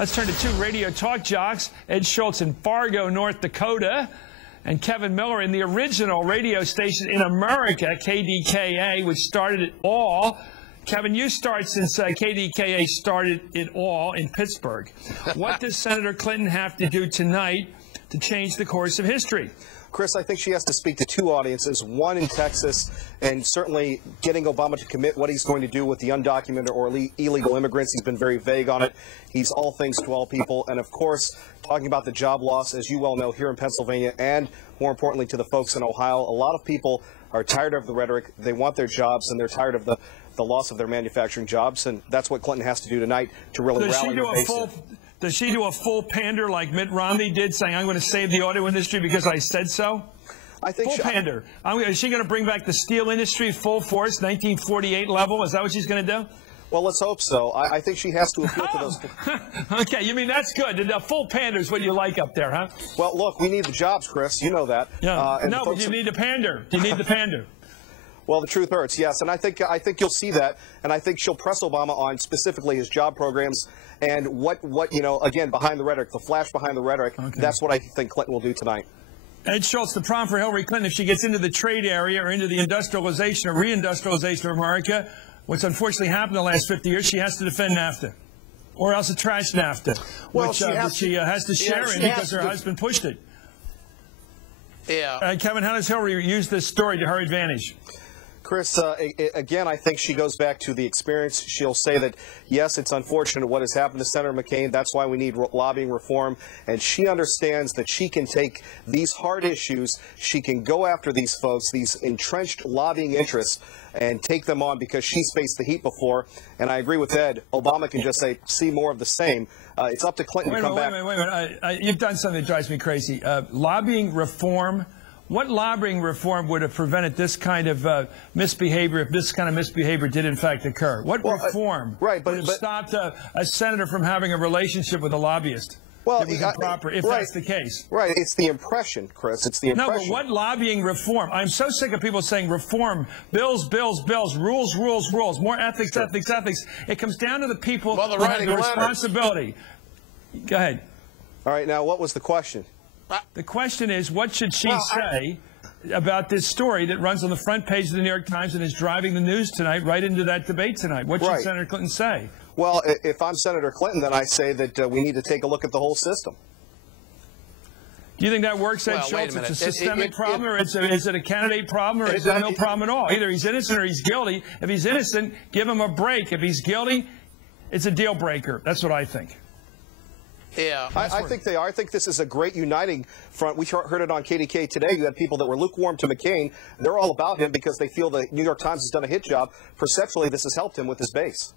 Let's turn to two radio talk jocks, Ed Schultz in Fargo, North Dakota, and Kevin Miller in the original radio station in America, KDKA, which started it all. Kevin, you start since KDKA started it all in Pittsburgh. What does Senator Clinton have to do tonight to change the course of history? Chris, I think she has to speak to two audiences, one in Texas, and certainly getting Obama to commit what he's going to do with the undocumented or illegal immigrants. He's been very vague on it. He's all things to all people. And, of course, talking about the job loss, as you well know, here in Pennsylvania and, more importantly, to the folks in Ohio. A lot of people are tired of the rhetoric. They want their jobs, and they're tired of the loss of their manufacturing jobs. And that's what Clinton has to do tonight to really rally the base. Does she do a full pander like Mitt Romney did, saying, I'm going to save the auto industry because I said so? I think full pander. Is she going to bring back the steel industry full force, 1948 level? Is that what she's going to do? Well, let's hope so. I think she has to appeal to those. Okay, you mean that's good. The full pander is what you like up there, huh? Well, look, we need the jobs, Chris. You know that. Yeah. No, but you need the pander. You need the pander. Well, the truth hurts, yes, and I think you'll see that, and I think she'll press Obama on specifically his job programs and what you know, again, behind the rhetoric, the flash behind the rhetoric. Okay. That's what I think Clinton will do tonight. Ed Schultz, the problem for Hillary Clinton, if she gets into the trade area or into the industrialization or reindustrialization of America, what's unfortunately happened in the last 50 years, she has to defend NAFTA, or else it's trash NAFTA, well, which she has to share in because her husband pushed it. Yeah. Kevin, how does Hillary use this story to her advantage? Chris, again, I think she goes back to the experience. She'll say that, yes, it's unfortunate what has happened to Senator McCain. That's why we need lobbying reform. And she understands that she can take these hard issues, she can go after these folks, these entrenched lobbying interests, and take them on because she's faced the heat before. And I agree with Ed. Obama can just say, see more of the same. It's up to Clinton to come back. Wait a minute. You've done something that drives me crazy. Lobbying reform. What lobbying reform would have prevented this kind of misbehavior if this kind of misbehavior did in fact occur? What reform would have stopped a senator from having a relationship with a lobbyist? Well, it was improper, if that's the case. Right. It's the impression, Chris. It's the impression. No, but what lobbying reform? I'm so sick of people saying reform, bills, bills, bills, rules, rules, rules, more ethics, ethics, ethics. It comes down to the people who have the responsibility. Go ahead. All right. Now, what was the question? The question is, what should she say about this story that runs on the front page of the New York Times and is driving the news tonight, right into that debate tonight? What should Senator Clinton say? Well, if I'm Senator Clinton, then I say that we need to take a look at the whole system. Do you think that works, Ed Schultz? It's a systemic problem, or is it a candidate problem, or is it no problem at all? Either he's innocent or he's guilty. If he's innocent, give him a break. If he's guilty, it's a deal breaker. That's what I think. Yeah, I think they are. I think this is a great uniting front. We heard it on KDKA today. You had people that were lukewarm to McCain. They're all about him because they feel the New York Times has done a hit job. Perceptually, this has helped him with his base.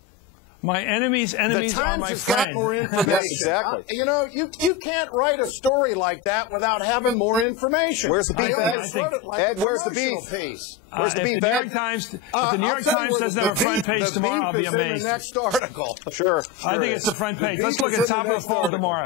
My enemy's enemies are my friends. Got more information. Yes, exactly. You know, you can't write a story like that without having more information. Where's the beef bag? Ed, where's the beef? Where's the beef bag? If the New York Times doesn't have a front page tomorrow, I'll be amazed. The next article. Sure. I think it's the front page. Let's look at top of the fall tomorrow.